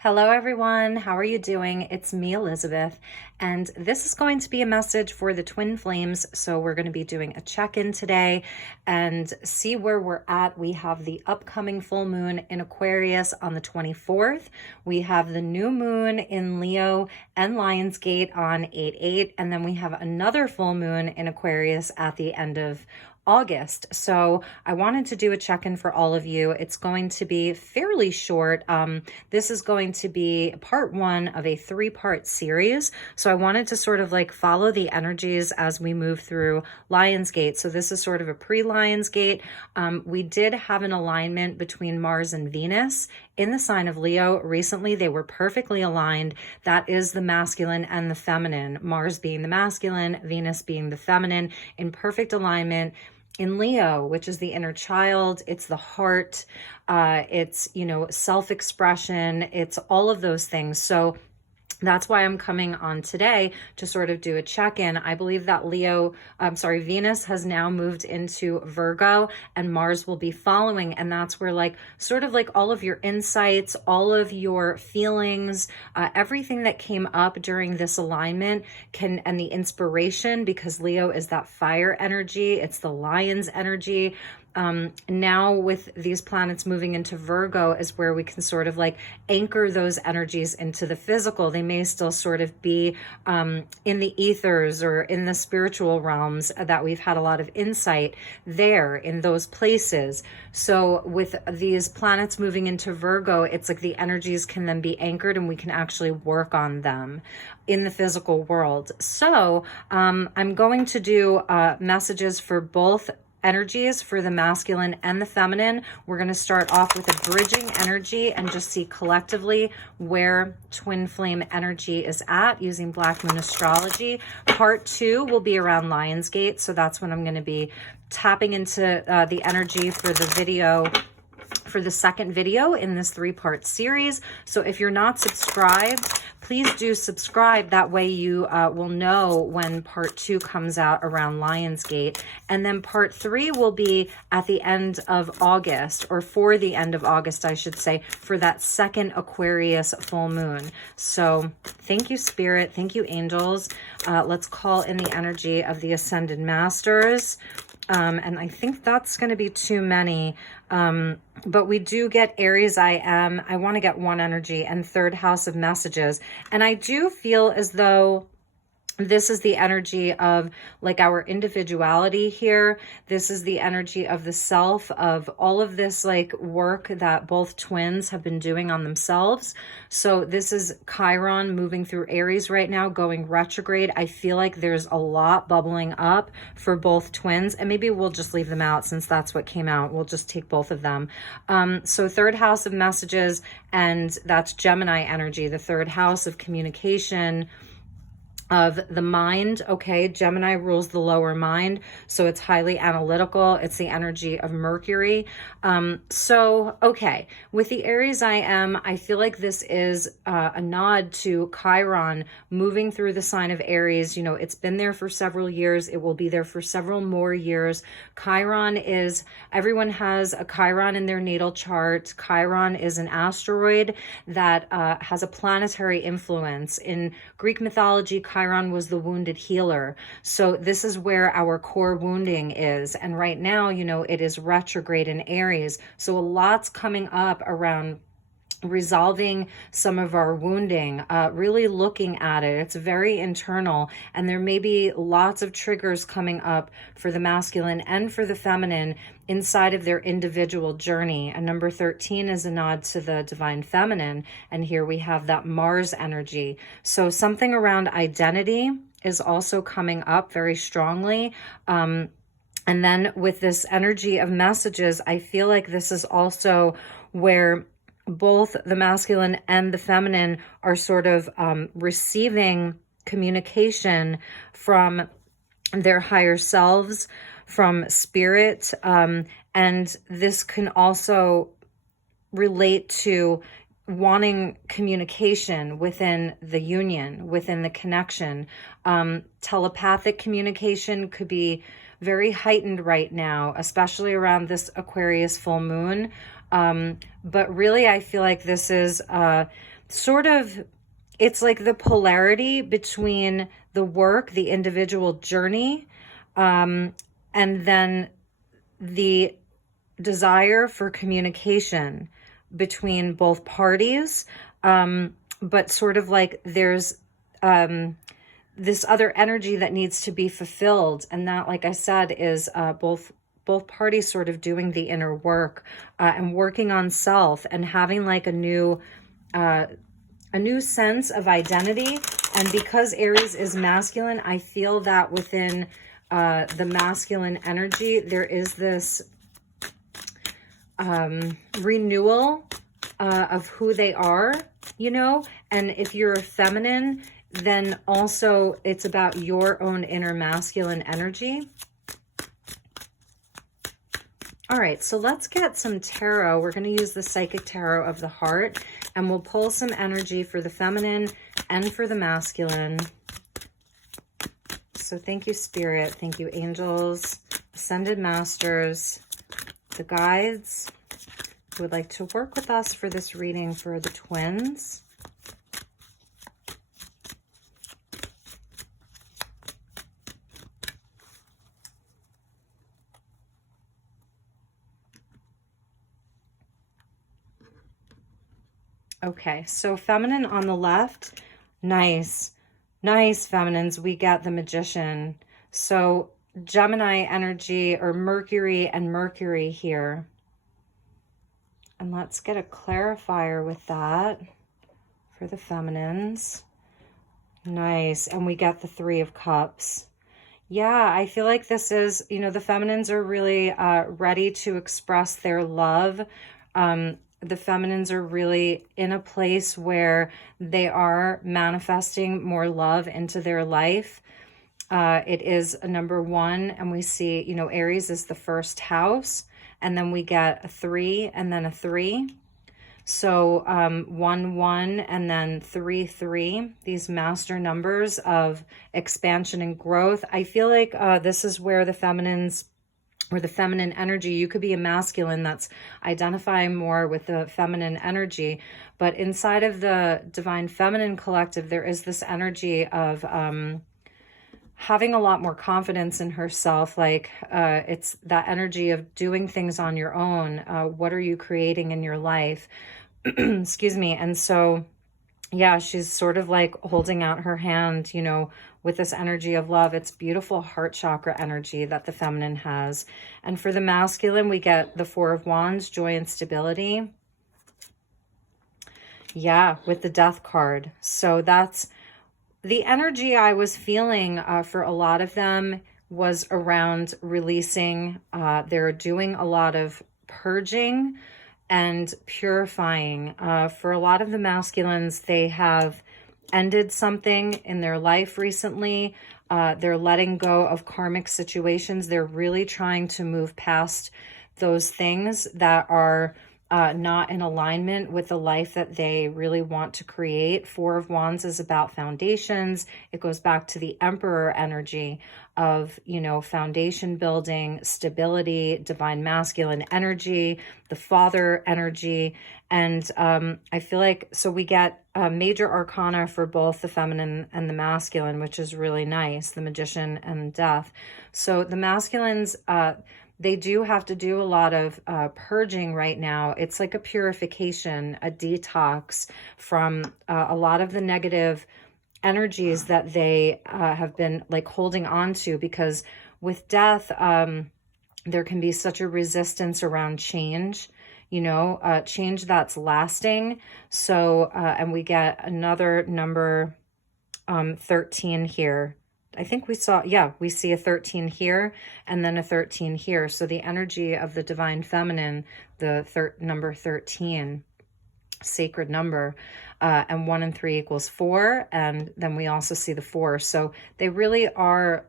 Hello, everyone. How are you doing? It's me, Elizabeth, and this is going to be a message for the twin flames. So we're going to be doing a check-in today and see where we're at. We have the upcoming full moon in Aquarius on the 24th. We have the new moon in Leo and Lionsgate on 8/8, and then we have another full moon in Aquarius at the end of August. So I wanted to do a check-in for all of you. It's going to be fairly short. This is going to be part one of a 3-part series. So I wanted to sort of like follow the energies as we move through Lionsgate. So this is sort of a pre-Lionsgate. We did have an alignment between Mars and Venus in the sign of Leo recently. They were perfectly aligned. That is the masculine and the feminine. Mars being the masculine, Venus being the feminine, in perfect alignment. In Leo, which is the inner child, it's the heart, it's, self-expression, it's all of those things. So that's why I'm coming on today to sort of do a check-in. I believe that Venus has now moved into Virgo and Mars will be following. And that's where sort of all of your insights, all of your feelings, everything that came up during this alignment and the inspiration, because Leo is that fire energy, it's the lion's energy. Now with these planets moving into Virgo is where we can sort of anchor those energies into the physical. They may still sort of be in the ethers or in the spiritual realms that we've had a lot of insight there in those places. So with these planets moving into Virgo, it's like the energies can then be anchored and we can actually work on them in the physical world. So I'm going to do messages for both energies, for the masculine and the feminine. We're going to start off with a bridging energy and just see collectively where twin flame energy is at using Black Moon astrology. Part 2 will be around Lionsgate, so that's when I'm going to be tapping into the energy for the video, for the second video in this 3-part series. So if you're not subscribed, please do subscribe. That way you will know when part 2 comes out around Lionsgate. And then part 3 will be at the end of August, or for the end of August, I should say, for that second Aquarius full moon. So thank you, Spirit. Thank you, angels. Let's call in the energy of the Ascended Masters. And I think that's going to be too many. But we do get Aries I want to get one energy and third house of messages. And I do feel as though this is the energy of our individuality here. This is the energy of the self, of all of this work that both twins have been doing on themselves. So this is Chiron moving through Aries right now, going retrograde. I feel like there's a lot bubbling up for both twins, and maybe we'll just leave them out since that's what came out. We'll just take both of them. So third house of messages, and that's Gemini energy, the third house of communication, of the mind. Okay, Gemini rules the lower mind, so it's highly analytical. It's the energy of Mercury. Okay, with the Aries I feel like this is a nod to Chiron moving through the sign of Aries. It's been there for several years. It will be there for several more years. Chiron is, everyone has a Chiron in their natal chart. Chiron is an asteroid that has a planetary influence. In Greek mythology, Chiron was the wounded healer. So this is where our core wounding is. And right now, it is retrograde in Aries. So a lot's coming up around resolving some of our wounding, really looking at it. It's very internal, and there may be lots of triggers coming up for the masculine and for the feminine inside of their individual journey. And number 13 is a nod to the divine feminine, and here we have that Mars energy. So something around identity is also coming up very strongly. And then with this energy of messages, I feel like this is also where both the masculine and the feminine are sort of receiving communication from their higher selves, from spirit. And this can also relate to wanting communication within the union, within the connection. Telepathic communication could be very heightened right now, especially around this Aquarius full moon. But really, I feel like this is sort of, it's like the polarity between the work, the individual journey, and then the desire for communication between both parties. But sort of like there's this other energy that needs to be fulfilled. And that, like I said, is both parties sort of doing the inner work and working on self and having like a new sense of identity. And because Aries is masculine, I feel that within the masculine energy, there is this renewal of who they are, you know. And if you're a feminine, then also it's about your own inner masculine energy. All right, so let's get some tarot. We're going to use the Psychic Tarot of the Heart, and we'll pull some energy for the feminine and for the masculine. So thank you, Spirit. Thank you, angels, ascended masters, the guides who would like to work with us for this reading for the twins. Okay, so feminine on the left. Nice. Nice, feminines. We got the Magician. So Gemini energy, or Mercury and Mercury here. And let's get a clarifier with that for the feminines. Nice. And we got the Three of Cups. Yeah, I feel like this is, you know, the feminines are really ready to express their love. The feminines are really in a place where they are manifesting more love into their life. It is a number 1, and we see, you know, Aries is the first house, and then we get a 3 and then a 3. So 1, 1, and then 3, 3, these master numbers of expansion and growth. I feel like this is where the feminines, or the feminine energy, you could be a masculine that's identifying more with the feminine energy, but inside of the Divine Feminine Collective, there is this energy of having a lot more confidence in herself. Like it's that energy of doing things on your own. What are you creating in your life? Excuse me. And so, yeah, she's sort of like holding out her hand, you know, with this energy of love. It's beautiful heart chakra energy that the feminine has. And for the masculine, we get the Four of Wands, joy and stability. Yeah, with the Death card. So that's the energy I was feeling for a lot of them, was around releasing. They're doing a lot of purging and purifying. For a lot of the masculines, they have ended something in their life recently. They're letting go of karmic situations. They're really trying to move past those things that are not in alignment with the life that they really want to create. Four of Wands is about foundations. It goes back to the Emperor energy of, you know, foundation building, stability, divine masculine energy, the father energy. And I feel like, so we get major arcana for both the feminine and the masculine, which is really nice, the Magician and Death. So the masculines, they do have to do a lot of purging right now. It's like a purification, a detox from a lot of the negative energies that they have been like holding on to, because with Death, there can be such a resistance around change, you know, change that's lasting. So, and we get another number 13 here. I think we saw, yeah, we see a 13 here and then a 13 here. So the energy of the divine feminine, the number 13, sacred number, and 1 and 3 equals 4. And then we also see the 4. So they really are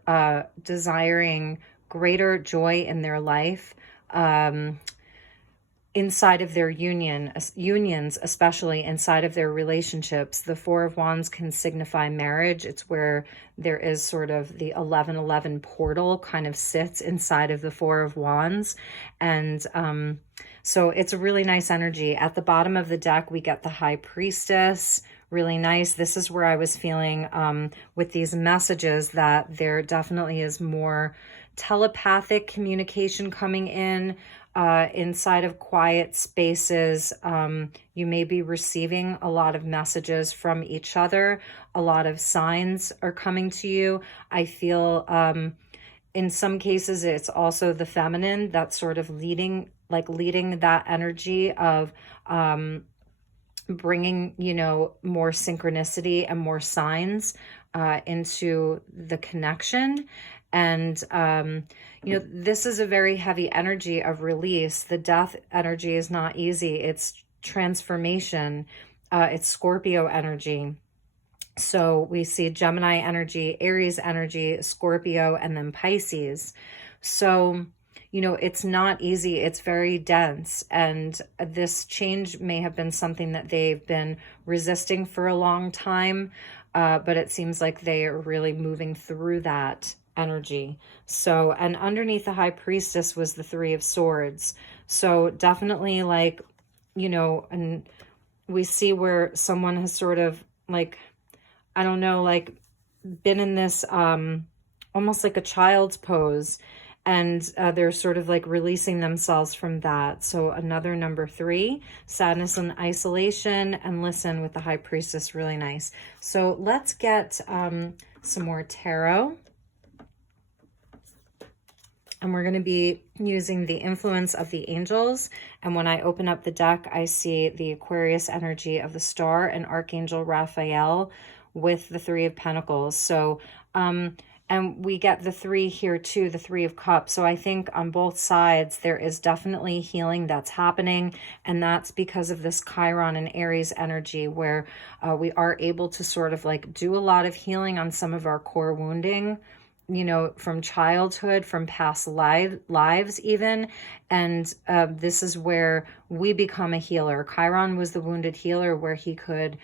desiring greater joy in their life, inside of their unions, especially inside of their relationships. The Four of Wands can signify marriage. It's where there is sort of the 1111 portal kind of sits inside of the Four of Wands. And So it's a really nice energy. At the bottom of the deck, we get the High Priestess. Really nice. This is where I was feeling with these messages that there definitely is more telepathic communication coming in inside of quiet spaces. You may be receiving a lot of messages from each other. A lot of signs are coming to you. I feel in some cases it's also the feminine that's sort of leading that energy of bringing, you know, more synchronicity and more signs into the connection. And, you know, this is a very heavy energy of release. The death energy is not easy. It's transformation. It's Scorpio energy. So we see Gemini energy, Aries energy, Scorpio, and then Pisces. So, you know, it's not easy. It's very dense. And this change may have been something that they've been resisting for a long time. But it seems like they are really moving through that energy. So, and underneath the High Priestess was the Three of Swords. So definitely like, you know, and we see where someone has sort of like, I don't know, like been in this almost like a child's pose, and they're sort of like releasing themselves from that. So another number 3, sadness and isolation, and listen with the High Priestess, really nice. So let's get some more tarot. And we're going to be using the influence of the angels. And when I open up the deck, I see the Aquarius energy of the star and Archangel Raphael with the Three of Pentacles. So, and we get the 3 here too, the Three of Cups. So I think on both sides, there is definitely healing that's happening. And that's because of this Chiron and Aries energy, where we are able to sort of like do a lot of healing on some of our core wounding, you know, from childhood, from past lives even. And this is where we become a healer. Chiron was the wounded healer, where he could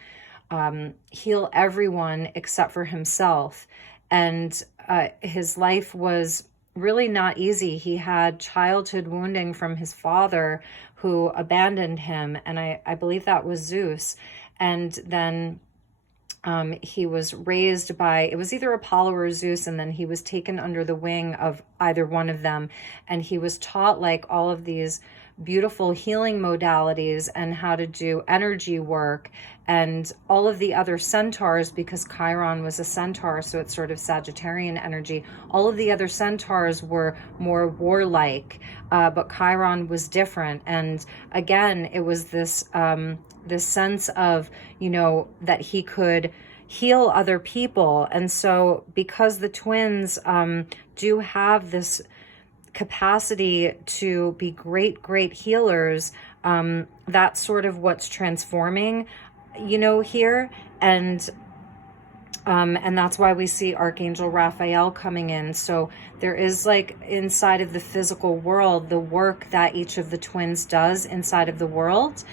heal everyone except for himself. And his life was really not easy. He had childhood wounding from his father, who abandoned him. And I believe that was Zeus. And then he was raised by, it was either Apollo or Zeus, and then he was taken under the wing of either one of them. And he was taught like all of these beautiful healing modalities and how to do energy work and all of the other centaurs, because Chiron was a centaur, so it's sort of Sagittarian energy. All of the other centaurs were more warlike, but Chiron was different. And again, it was this this sense of, you know, that he could heal other people. And so because the twins do have this capacity to be great healers, that's sort of what's transforming, you know, here. And that's why we see Archangel Raphael coming in. So there is like inside of the physical world, the work that each of the twins does inside of the world.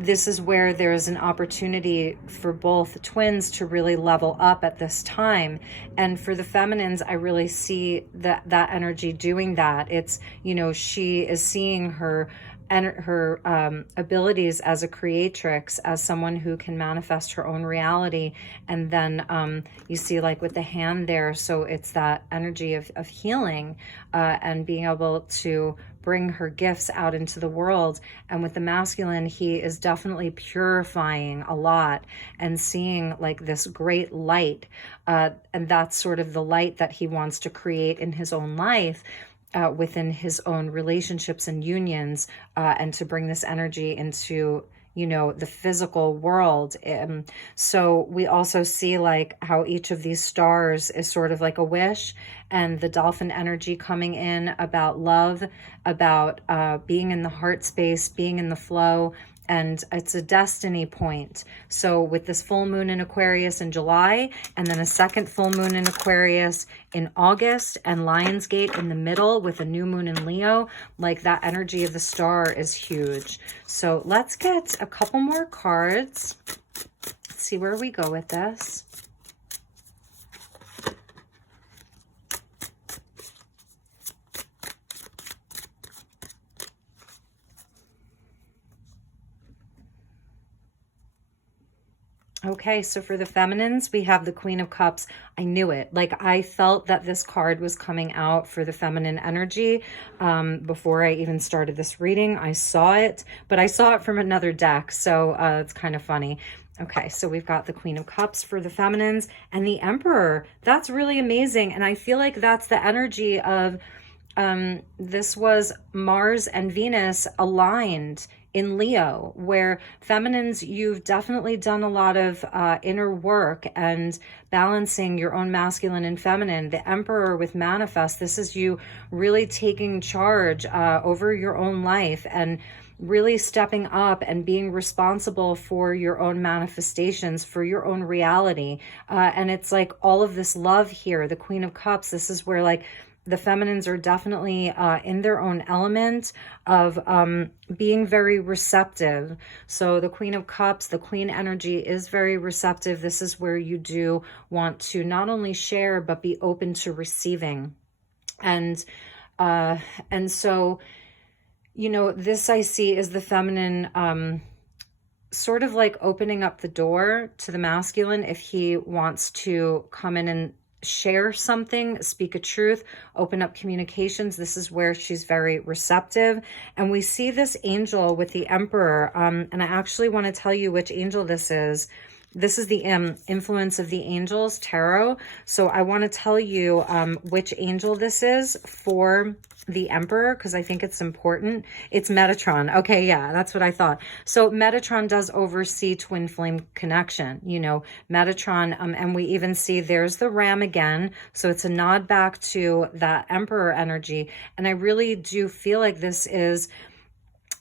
This is where there's an opportunity for both twins to really level up at this time. And for the feminines, I really see that energy doing that. It's, you know, she is seeing her abilities as a creatrix, as someone who can manifest her own reality. And then you see like with the hand there, so it's that energy of healing and being able to bring her gifts out into the world. And with the masculine, he is definitely purifying a lot and seeing like this great light. And that's sort of the light that he wants to create in his own life, within his own relationships and unions, and to bring this energy into, you know, the physical world. So we also see like how each of these stars is sort of like a wish, and the dolphin energy coming in about love, about being in the heart space, being in the flow. And it's a destiny point. So with this full moon in Aquarius in July, and then a second full moon in Aquarius in August, and Lionsgate in the middle with a new moon in Leo, like that energy of the star is huge. So let's get a couple more cards. Let's see where we go with this. Okay, so for the feminines, we have the Queen of Cups. I knew it. Like, I felt that this card was coming out for the feminine energy before I even started this reading. I saw it, but I saw it from another deck, so it's kind of funny. Okay, so we've got the Queen of Cups for the feminines and the Emperor. That's really amazing, and I feel like that's the energy of this was Mars and Venus aligned in Leo, where feminines, you've definitely done a lot of inner work and balancing your own masculine and feminine. The Emperor with manifest, this is you really taking charge over your own life and really stepping up and being responsible for your own manifestations, for your own reality. And it's like all of this love here, the Queen of Cups, this is where like the feminines are definitely in their own element of being very receptive. So the Queen of Cups, the Queen energy is very receptive. This is where you do want to not only share, but be open to receiving. And so, you know, this I see is the feminine sort of like opening up the door to the masculine if he wants to come in and share something, speak a truth, open up communications. This is where she's very receptive. And we see this angel with the Emperor. And I actually want to tell you which angel this is. This is the influence of the angels, tarot. So I want to tell you which angel this is for the Emperor, because I think it's important. It's Metatron. Okay, yeah, that's what I thought. So Metatron does oversee twin flame connection, you know, Metatron, and we even see there's the ram again. So it's a nod back to that Emperor energy. And I really do feel like this is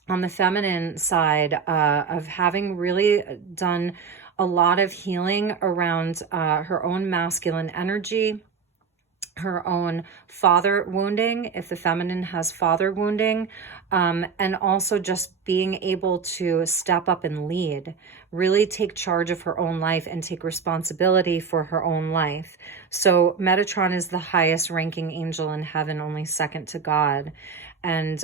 on the feminine side of having really done a lot of healing around her own masculine energy, her own father wounding, if the feminine has father wounding, and also just being able to step up and lead, really take charge of her own life and take responsibility for her own life. So Metatron is the highest ranking angel in heaven, only second to God. And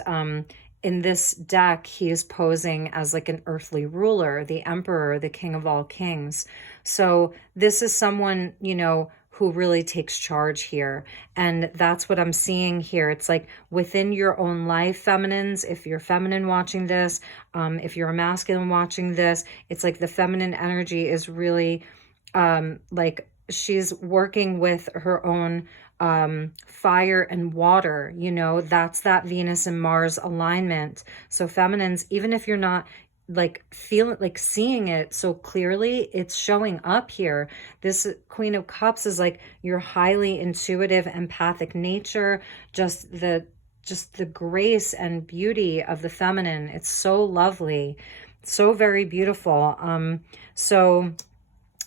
in this deck, he is posing as like an earthly ruler, the emperor, the king of all kings. So this is someone, you know, who really takes charge here. And that's what I'm seeing here. It's like within your own life, feminines, if you're feminine watching this, if you're a masculine watching this, it's like the feminine energy is really like she's working with her own fire and water, you know, that's that Venus and Mars alignment. So feminines, even if you're not like feeling like seeing it so clearly, it's showing up here. This Queen of Cups is like your highly intuitive, empathic nature, just the grace and beauty of the feminine. It's so lovely, so very beautiful. So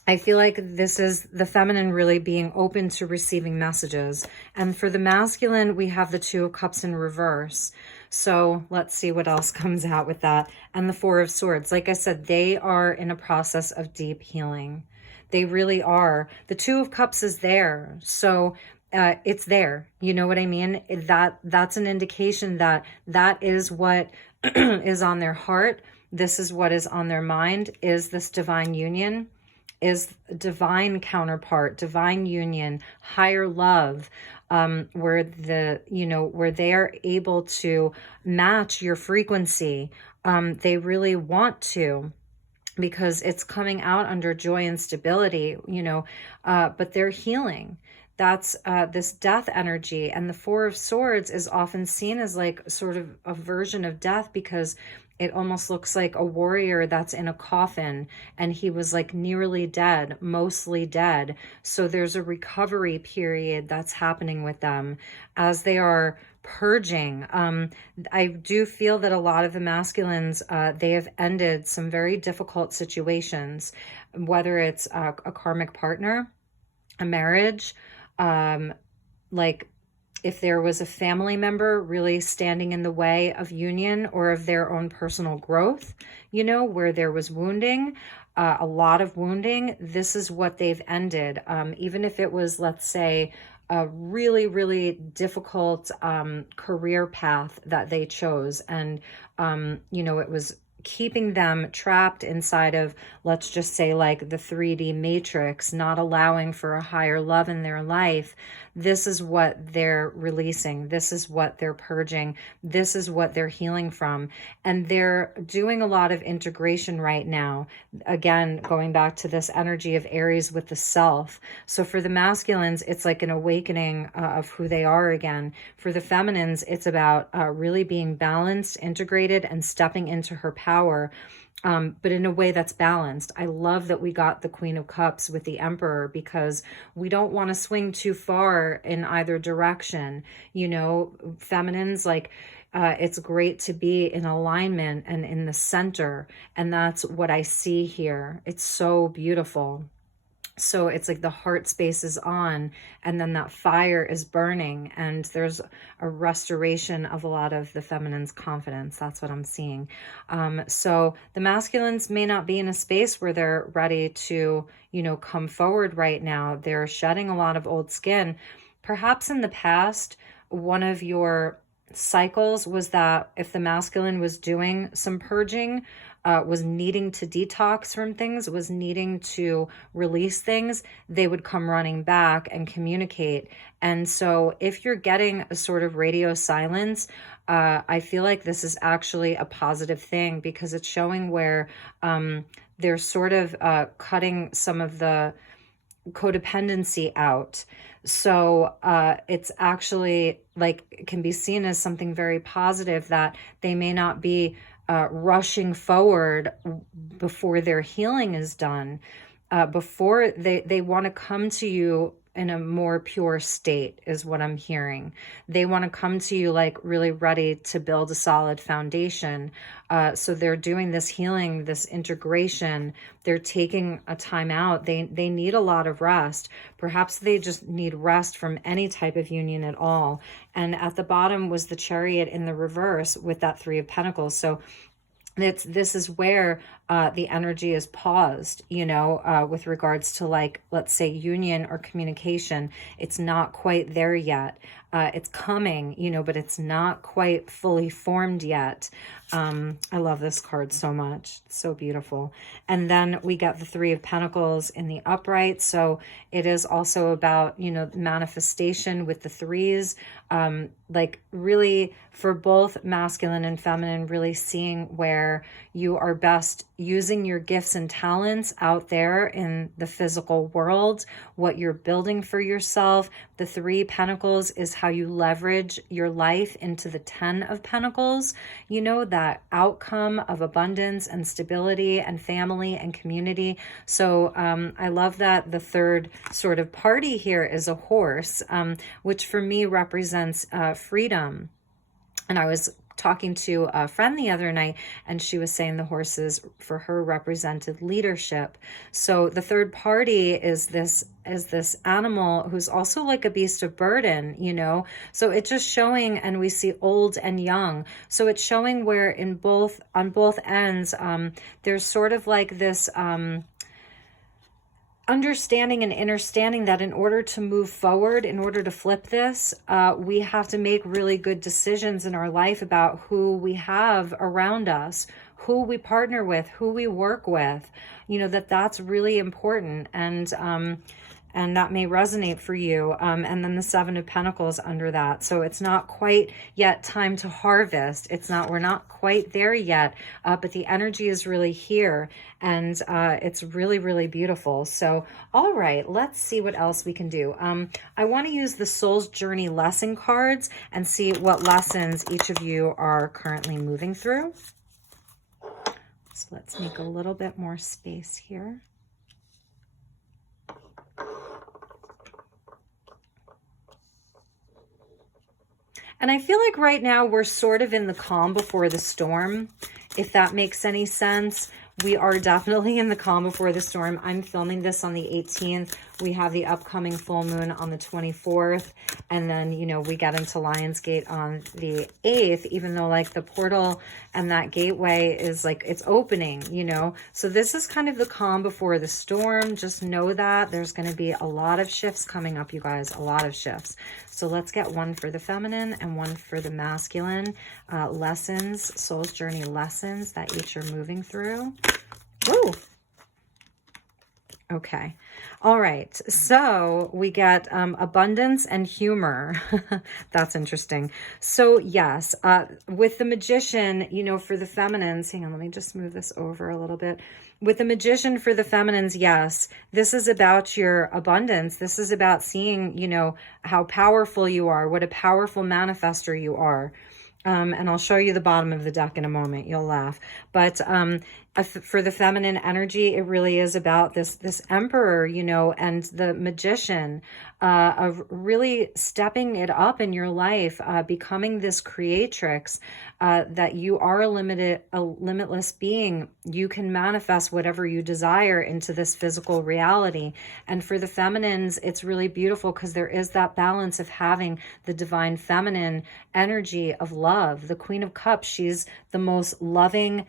I feel like this is the feminine really being open to receiving messages. And for the masculine, we have the Two of Cups in reverse. So let's see what else comes out with that. And the Four of Swords. Like I said, they are in a process of deep healing. They really are. The Two of Cups is there. So it's there. You know what I mean? That's an indication that that is what is on their heart. This is what is on their mind, is this divine union, is divine counterpart, divine union, higher love, where where they are able to match your frequency. They really want to, because it's coming out under joy and stability, you know, but they're healing. That's this death energy. And the Four of Swords is often seen as like sort of a version of death, because it almost looks like a warrior that's in a coffin and he was like nearly dead, mostly dead. So there's a recovery period that's happening with them as they are purging. I do feel that a lot of the masculines, they have ended some very difficult situations, whether it's a karmic partner, a marriage, like if there was a family member really standing in the way of union or of their own personal growth, you know, where there was wounding, a lot of wounding, this is what they've ended. Even if it was, let's say, a really, really difficult career path that they chose, and, you know, it was keeping them trapped inside of, let's just say, like the 3D matrix, not allowing for a higher love in their life. This is what they're releasing. This is what they're purging. This is what they're healing from. And they're doing a lot of integration right now. Again, going back to this energy of Aries with the self. So for the masculines, it's like an awakening of who they are again. For the feminines, it's about really being balanced, integrated, and stepping into her power. But in a way that's balanced. I love that we got the Queen of Cups with the Emperor, because we don't want to swing too far in either direction. You know, feminines, like, it's great to be in alignment and in the center. And that's what I see here. It's so beautiful. So it's like the heart space is on, and then that fire is burning, and there's a restoration of a lot of the feminine's confidence. That's what I'm seeing. So the masculines may not be in a space where they're ready to, you know, come forward right now. They're shedding a lot of old skin. Perhaps in the past, one of your cycles was that if the masculine was doing some purging, was needing to detox from things, was needing to release things, they would come running back and communicate. And so if you're getting a sort of radio silence, I feel like this is actually a positive thing, because it's showing where they're sort of cutting some of the codependency out. So it's actually like, it can be seen as something very positive, that they may not be rushing forward before their healing is done, before they want to come to you in a more pure state, is what I'm hearing. They want to come to you like really ready to build a solid foundation. So they're doing this healing, this integration. They're taking a time out. They need a lot of rest. Perhaps they just need rest from any type of union at all. And at the bottom was the Chariot in the reverse with that 3 of Pentacles. So this is where the energy is paused, you know, with regards to, like, let's say union or communication. It's not quite there yet. It's coming, you know, but it's not quite fully formed yet. I love this card so much. It's so beautiful. And then we got the 3 of Pentacles in the upright. So it is also about, you know, manifestation with the 3s, like really for both masculine and feminine, really seeing where you are best using your gifts and talents out there in the physical world, what you're building for yourself. The 3 Pentacles is how you leverage your life into the 10 of Pentacles, you know, that outcome of abundance and stability and family and community. So I love that the third sort of party here is a horse, which for me represents freedom. And I was talking to a friend the other night, and she was saying the horses for her represented leadership. So the third party is this animal who's also like a beast of burden, you know. So it's just showing, and we see old and young. So it's showing where on both ends, there's sort of like this understanding and understanding that in order to move forward, in order to flip this, we have to make really good decisions in our life about who we have around us, who we partner with, who we work with, you know, that's really important. And that may resonate for you. And then the 7 of Pentacles under that. So it's not quite yet time to harvest. We're not quite there yet, but the energy is really here, and it's really, really beautiful. So, all right, let's see what else we can do. I want to use the Soul's Journey lesson cards and see what lessons each of you are currently moving through. So let's make a little bit more space here. And I feel like right now we're sort of in the calm before the storm, if that makes any sense. We are definitely in the calm before the storm. I'm filming this on the 18th. We have the upcoming full moon on the 24th. And then, you know, we get into Lionsgate on the 8th, even though like the portal and that gateway is like, it's opening, you know. So this is kind of the calm before the storm. Just know that there's going to be a lot of shifts coming up, you guys, a lot of shifts. So let's get one for the feminine and one for the masculine. Lessons, soul's journey lessons that each are moving through. Woo! Okay. All right. So we get abundance and humor. That's interesting. So yes, with the magician, you know, for the feminines, hang on, let me just move this over a little bit. With the magician for the feminines, yes, this is about your abundance. This is about seeing, you know, how powerful you are, what a powerful manifester you are. And I'll show you the bottom of the deck in a moment. You'll laugh. But for the feminine energy, it really is about this emperor, you know, and the magician, of really stepping it up in your life, becoming this creatrix, that you are a limitless being. You can manifest whatever you desire into this physical reality. And for the feminines, it's really beautiful because there is that balance of having the divine feminine energy of love. The Queen of Cups, she's the most loving,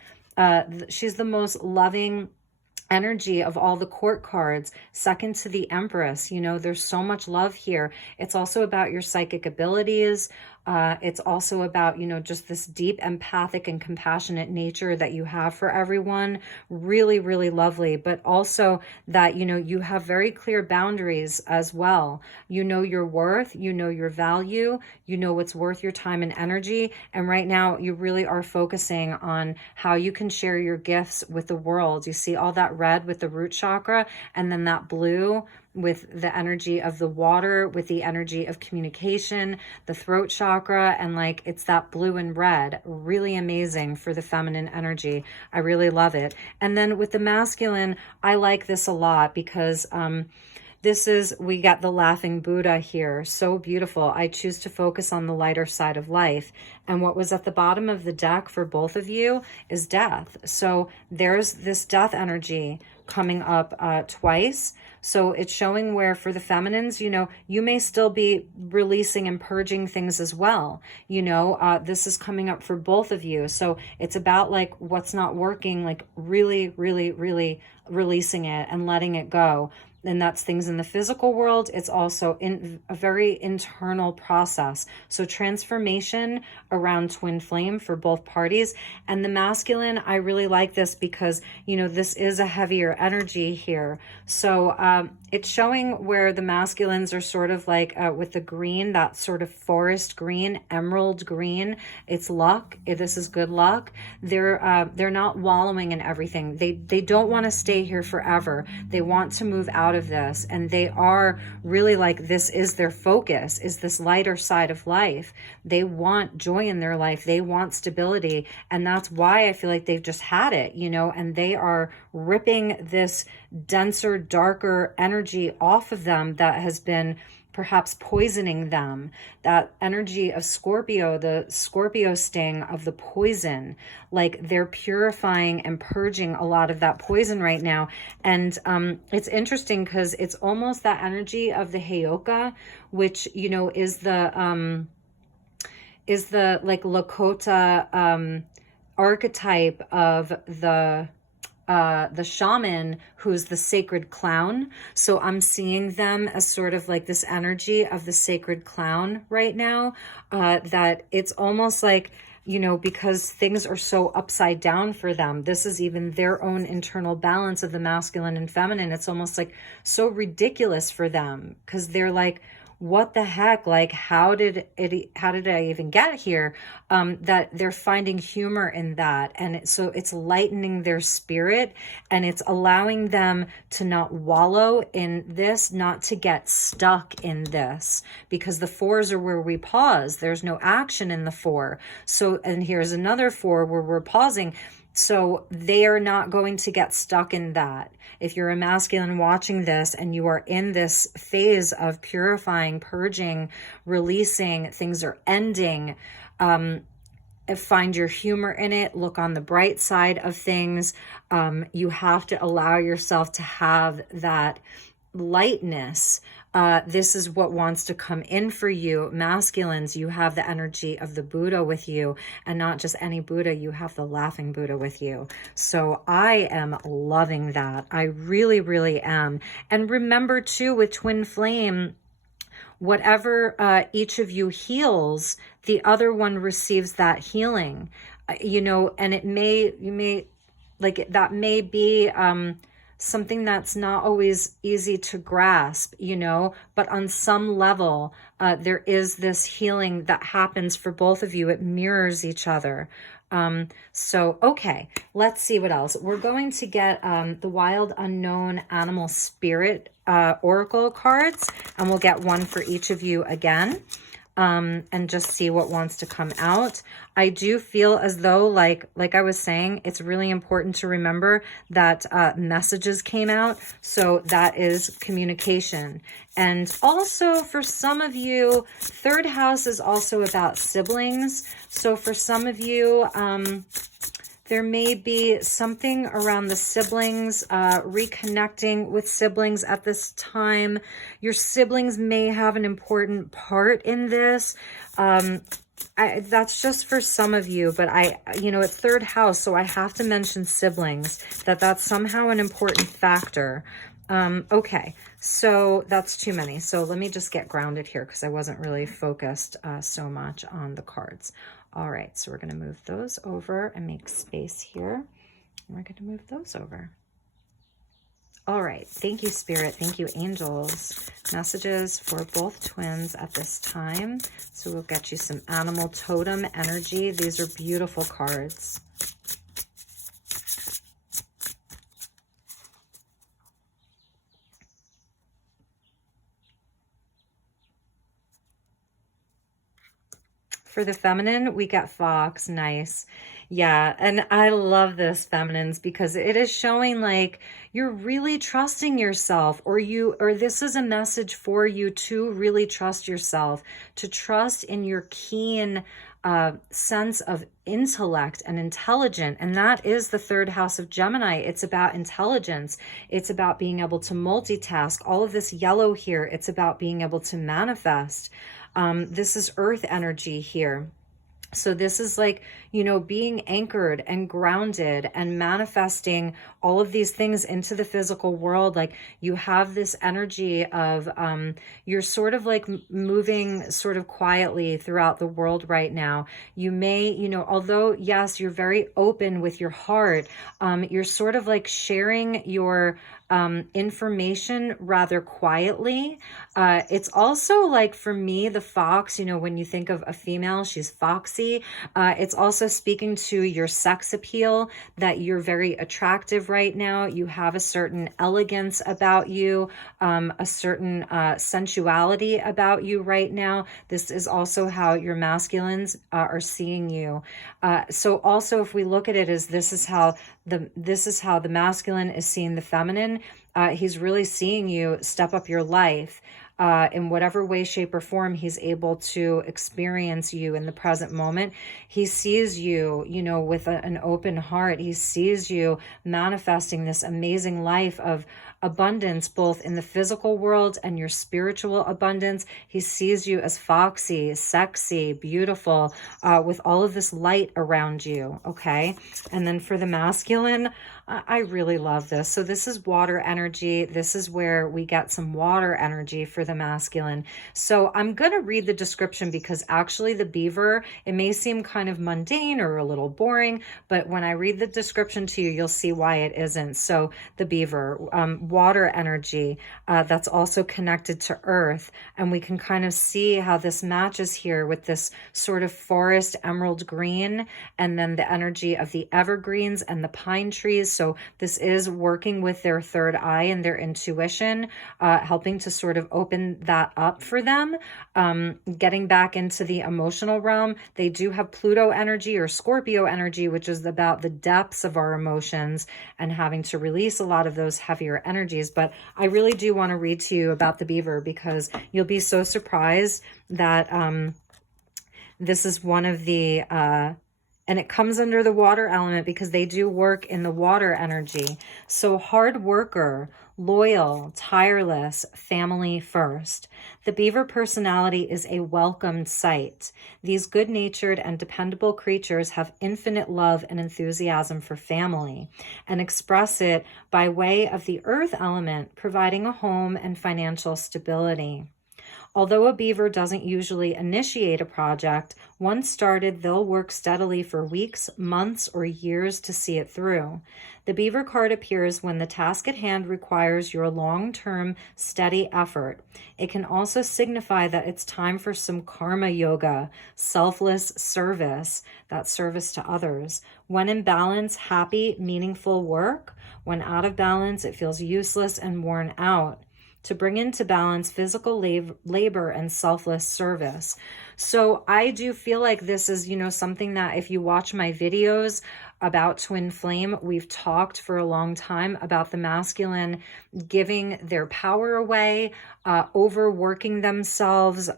energy of all the court cards, second to the Empress. You know, there's so much love here. It's also about your psychic abilities. It's also about, you know, just this deep empathic and compassionate nature that you have for everyone. Really, really lovely. But also that, you know, you have very clear boundaries as well. You know your worth, you know your value, you know what's worth your time and energy. And right now you really are focusing on how you can share your gifts with the world. You see all that red with the root chakra, and then that blue with the energy of the water, with the energy of communication, the throat chakra, and like it's that blue and red. Really amazing for the feminine energy. I really love it. And then with the masculine, I like this a lot because we got the laughing Buddha here. So beautiful. I choose to focus on the lighter side of life. And what was at the bottom of the deck for both of you is death. So there's this death energy coming up twice. So it's showing where for the feminines, you know, you may still be releasing and purging things as well. You know, this is coming up for both of you. So it's about like what's not working, like really, really, really releasing it and letting it go. And that's things in the physical world. It's also in a very internal process. So transformation around twin flame for both parties. And the masculine, I really like this because, you know, this is a heavier energy here. So it's showing where the masculines are sort of like with the green, that sort of forest green, emerald green. It's luck. This is good luck. They're not wallowing in everything. They don't want to stay here forever. They want to move out of this, and they are really like, this is their focus, is this lighter side of life. They want joy in their life. They want stability, and that's why I feel like they've just had it, you know, and they are ripping this denser, darker energy off of them that has been perhaps poisoning them. That energy of Scorpio, the Scorpio sting of the poison, like they're purifying and purging a lot of that poison right now. And it's interesting because it's almost that energy of the Heyoka, which, you know, is the like Lakota archetype of the shaman, who's the sacred clown. So I'm seeing them as sort of like this energy of the sacred clown right now, that it's almost like, you know, because things are so upside down for them. This is even their own internal balance of the masculine and feminine. It's almost like so ridiculous for them because they're like, what the heck? Like, how did I even get here? That they're finding humor in that. And so it's lightening their spirit, and it's allowing them to not wallow in this, not to get stuck in this, because the fours are where we pause. There's no action in the four. So, and here's another four where we're pausing. So they are not going to get stuck in that. If you're a masculine watching this and you are in this phase of purifying, purging, releasing, things are ending, find your humor in it, look on the bright side of things. You have to allow yourself to have that lightness. This is what wants to come in for you. Masculines, you have the energy of the Buddha with you, and not just any Buddha, you have the laughing Buddha with you. So I am loving that. I really, really am. And remember too, with twin flame, whatever each of you heals, the other one receives that healing. You know, and it may, you may, like, that may be something that's not always easy to grasp, you know, but on some level, there is this healing that happens for both of you. It mirrors each other. So, okay, let's see what else. We're going to get the Wild Unknown Animal Spirit Oracle cards, and we'll get one for each of you again. And just see what wants to come out. I do feel as though, like I was saying, it's really important to remember that messages came out. So that is communication. And also for some of you, third house is also about siblings. So for some of you, there may be something around the siblings, reconnecting with siblings at this time. Your siblings may have an important part in this. That's just for some of you, but you know, it's third house, so I have to mention siblings, that's somehow an important factor. Okay, so that's too many. So let me just get grounded here because I wasn't really focused so much on the cards. All right, so we're going to move those over and make space here. And we're going to move those over. All right, thank you, Spirit. Thank you, angels. Messages for both twins at this time. So we'll get you some animal totem energy. These are beautiful cards. For the feminine, we got fox. Nice. Yeah, and I love this, feminines, because it is showing like you're really trusting yourself, or this is a message for you to really trust yourself, to trust in your keen sense of intellect and intelligent. And that is the third house of Gemini. It's about intelligence. It's about being able to multitask. All of this yellow here, it's about being able to manifest. This is earth energy here. So this is like, you know, being anchored and grounded and manifesting all of these things into the physical world. Like you have this energy of, you're sort of like moving sort of quietly throughout the world right now. You may, you know, although yes, you're very open with your heart, you're sort of like sharing your information rather quietly. It's also like, for me, the fox, you know, when you think of a female, she's foxy. It's also speaking to your sex appeal, that you're very attractive right now. You have a certain elegance about you, a certain sensuality about you right now. This is also how your masculines are seeing you. So also, if we look at it as this is how the masculine is seeing the feminine, he's really seeing you step up your life. In whatever way, shape, or form he's able to experience you in the present moment. He sees you, you know, with an open heart. He sees you manifesting this amazing life of abundance, both in the physical world and your spiritual abundance. He sees you as foxy, sexy, beautiful, with all of this light around you, okay? And then for the masculine, I really love this. So this is water energy. This is where we get some water energy for the masculine. So I'm going to read the description because actually the beaver, it may seem kind of mundane or a little boring, but when I read the description to you, you'll see why it isn't. So the beaver, water energy, that's also connected to earth. And we can kind of see how this matches here with this sort of forest emerald green, and then the energy of the evergreens and the pine trees. So this is working with their third eye and their intuition, helping to sort of open that up for them. Getting back into the emotional realm, they do have Pluto energy or Scorpio energy, which is about the depths of our emotions and having to release a lot of those heavier energies. But I really do want to read to you about the beaver because you'll be so surprised that this is one of the and it comes under the water element because they do work in the water energy. So hard worker, loyal, tireless, family first. The beaver personality is a welcomed sight. These good-natured and dependable creatures have infinite love and enthusiasm for family and express it by way of the earth element, providing a home and financial stability. Although a beaver doesn't usually initiate a project, once started, they'll work steadily for weeks, months, or years to see it through. The beaver card appears when the task at hand requires your long-term, steady effort. It can also signify that it's time for some karma yoga, selfless service, that service to others. When in balance, happy, meaningful work. When out of balance, it feels useless and worn out. To bring into balance physical labor and selfless service. So I do feel like this is, something that if you watch my videos about twin flame, we've talked for a long time about the masculine giving their power away, overworking themselves,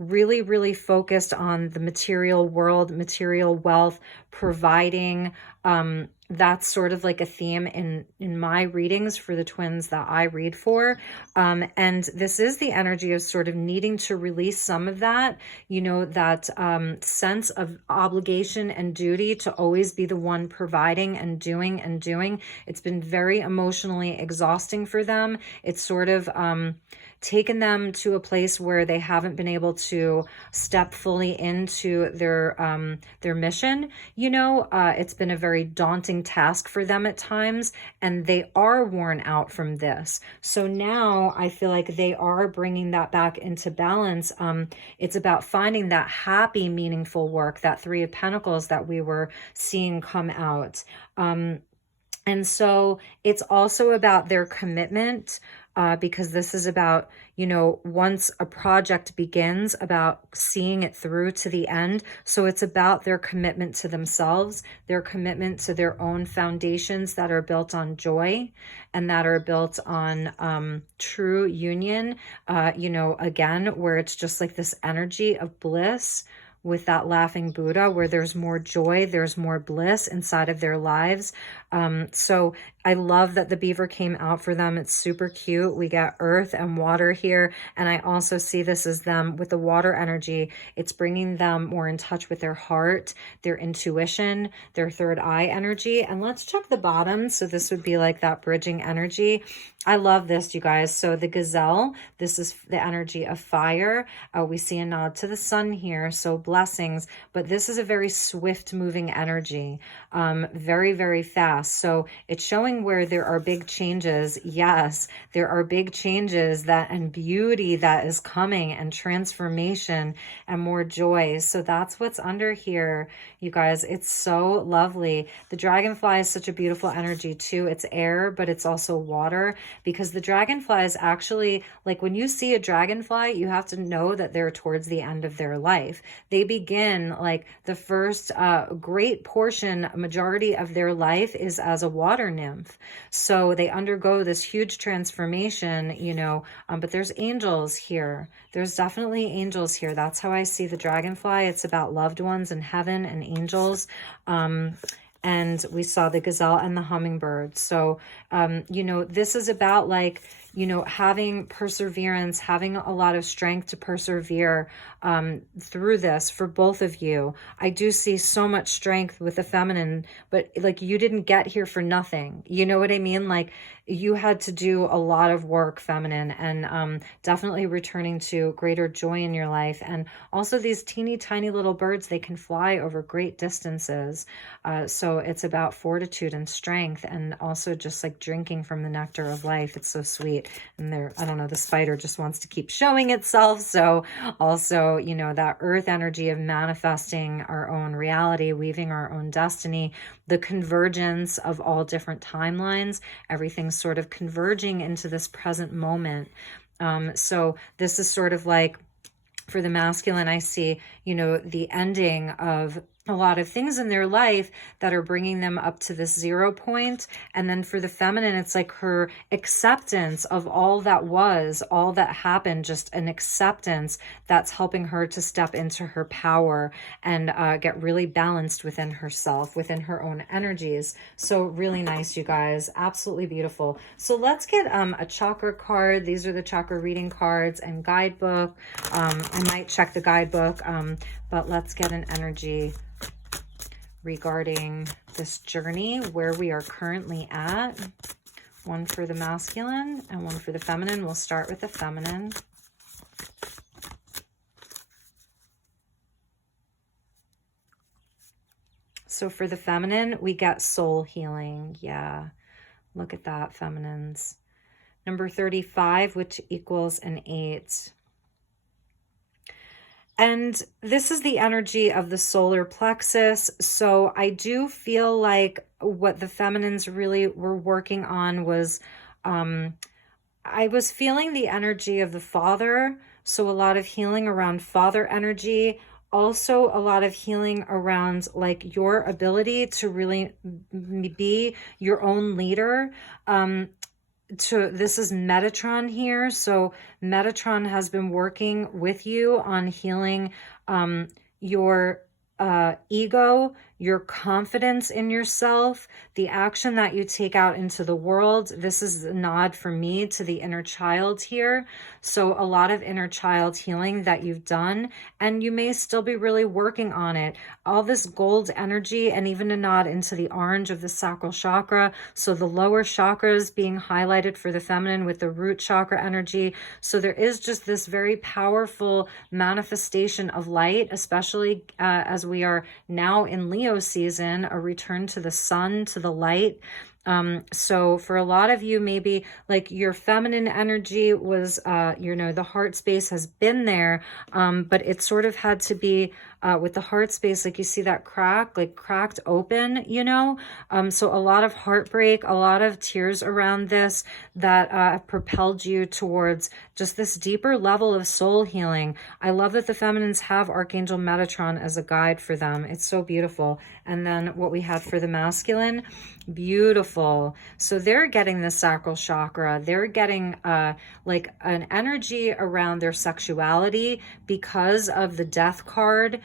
really, really focused on the material world, material wealth, providing. That's sort of like a theme in my readings for the twins that I read for. And this is the energy of sort of needing to release some of that, that sense of obligation and duty to always be the one providing and doing and doing. It's been very emotionally exhausting for them. It's sort of taken them to a place where they haven't been able to step fully into their mission. It's been a very daunting task for them at times, and they are worn out from this. So now I feel like they are bringing that back into balance. It's about finding that happy, meaningful work, that Three of Pentacles that we were seeing come out. And so it's also about their commitment, because this is about, once a project begins, about seeing it through to the end. So it's about their commitment to themselves, their commitment to their own foundations that are built on joy and that are built on true union, again, where it's just like this energy of bliss, with that laughing Buddha, where there's more joy, there's more bliss inside of their lives. So I love that the beaver came out for them. It's super cute. We got earth and water here. And I also see this as them with the water energy. It's bringing them more in touch with their heart, their intuition, their third eye energy. And let's check the bottom. So this would be like that bridging energy. I love this, you guys. So the gazelle, this is the energy of fire. We see a nod to the sun here. So blessings, but this is a very swift moving energy, very, very fast. So it's showing where there are big changes. Yes, there are big changes and beauty that is coming, and transformation and more joy. So that's what's under here, you guys. It's so lovely. The dragonfly is such a beautiful energy too. It's air, but it's also water, because the dragonfly is actually, like, when you see a dragonfly, you have to know that they're towards the end of their life. They begin, like, the first great portion, majority of their life is as a water nymph. So they undergo this huge transformation, but there's angels here. There's definitely angels here. That's how I see the dragonfly. It's about loved ones in heaven and angels. And we saw the gazelle and the hummingbird. So, this is about, like, having perseverance, having a lot of strength to persevere through this for both of you. I do see so much strength with the feminine, but, like, you didn't get here for nothing. You know what I mean? Like, you had to do a lot of work, feminine, and definitely returning to greater joy in your life. And also these teeny tiny little birds, they can fly over great distances. So it's about fortitude and strength, and also just like drinking from the nectar of life. It's so sweet. And I don't know, the spider just wants to keep showing itself. So also, that earth energy of manifesting our own reality, weaving our own destiny, the convergence of all different timelines, everything's sort of converging into this present moment. So this is sort of like, for the masculine, I see, the ending of a lot of things in their life that are bringing them up to this 0 point. And then for the feminine, it's like her acceptance of all that was, all that happened, just an acceptance that's helping her to step into her power and get really balanced within herself, within her own energies. So really nice, you guys. Absolutely beautiful. So let's get a chakra card. These are the chakra reading cards and guidebook. I might check the guidebook, but let's get an energy regarding this journey, where we are currently at. One for the masculine and one for the feminine. We'll start with the feminine. So for the feminine, we get soul healing. Yeah, look at that, feminines. Number 35, which equals an 8. And this is the energy of the solar plexus. So I do feel like what the feminines really were working on was, I was feeling the energy of the father. So a lot of healing around father energy. Also a lot of healing around like your ability to really be your own leader. This is Metatron here. So Metatron has been working with you on healing your ego, your confidence in yourself, the action that you take out into the world. This is a nod for me to the inner child here. So a lot of inner child healing that you've done, and you may still be really working on it. All this gold energy, and even a nod into the orange of the sacral chakra. So the lower chakras being highlighted for the feminine with the root chakra energy. So there is just this very powerful manifestation of light, especially as we are now in Leo season, a return to the sun, to the light. So for a lot of you, maybe like your feminine energy was, the heart space has been there, but it sort of had to be with the heart space, like you see that crack, like cracked open, so a lot of heartbreak, a lot of tears around this that propelled you towards just this deeper level of soul healing. I love that the feminines have Archangel Metatron as a guide for them. It's so beautiful. And then what we had for the masculine, beautiful. So they're getting the sacral chakra. They're getting like an energy around their sexuality because of the death card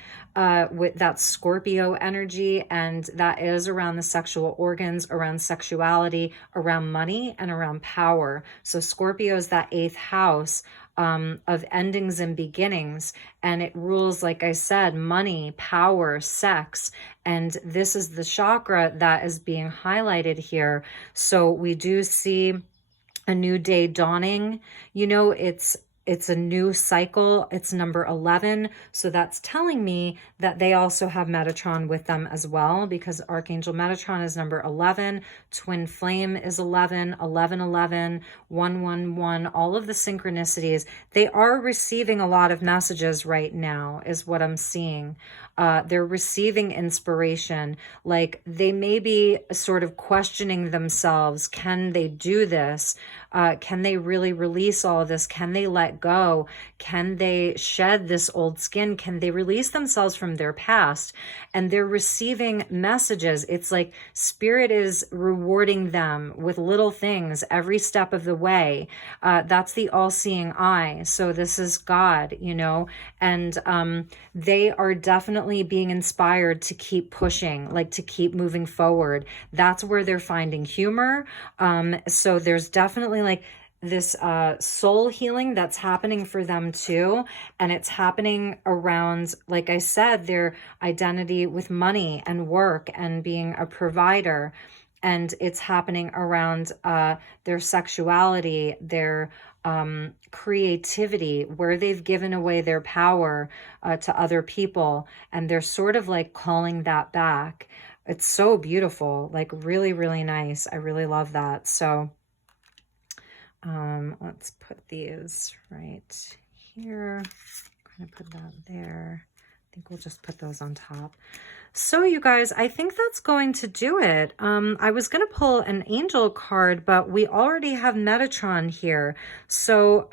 with that Scorpio energy. And that is around the sexual organs, around sexuality, around money, and around power. So Scorpio is that 8th house of endings and beginnings, and it rules, like I said, money, power, sex, and this is the chakra that is being highlighted here. So we do see a new day dawning. It's a new cycle. It's number 11. So that's telling me that they also have Metatron with them as well, because Archangel Metatron is number 11. Twin flame is 11, 11, 11, 1, 1, 1. All of the synchronicities, they are receiving a lot of messages right now is what I'm seeing. They're receiving inspiration. Like they may be sort of questioning themselves. Can they do this? Can they really release all of this? Can they let go? Can they shed this old skin? Can they release themselves from their past? And they're receiving messages. It's like spirit is rewarding them with little things every step of the way. That's the all-seeing eye. So this is God, and they are definitely being inspired to keep pushing, like to keep moving forward. That's where they're finding humor. So there's definitely like this soul healing that's happening for them too. And it's happening around, like I said, their identity with money and work and being a provider. And it's happening around their sexuality, their creativity, where they've given away their power to other people. And they're sort of like calling that back. It's so beautiful, like really, really nice. I really love that. So let's put these right here. I'm gonna put that there. I think we'll just put those on top. So you guys, I think that's going to do it. I was going to pull an angel card, but we already have Metatron here. So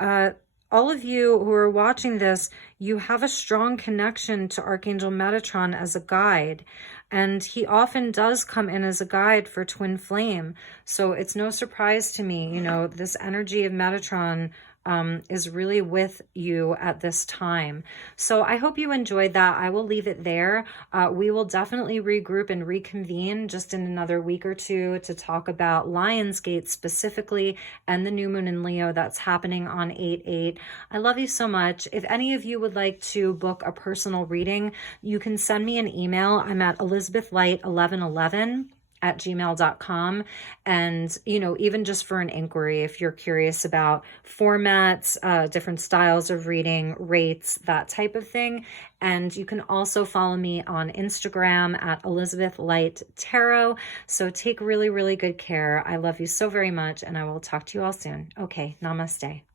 all of you who are watching this, you have a strong connection to Archangel Metatron as a guide. And he often does come in as a guide for twin flame. So it's no surprise to me, this energy of Metatron is really with you at this time. So I hope you enjoyed that. I will leave it there. We will definitely regroup and reconvene just in another week or two to talk about Lionsgate specifically and the new moon in Leo that's happening on 8/8. I love you so much. If any of you would like to book a personal reading, you can send me an email. I'm at elizabethlight1111 gmail.com. And, even just for an inquiry, if you're curious about formats, different styles of reading, rates, that type of thing. And you can also follow me on Instagram at Elizabeth Light Tarot. So take really, really good care. I love you so very much, and I will talk to you all soon. Okay, namaste.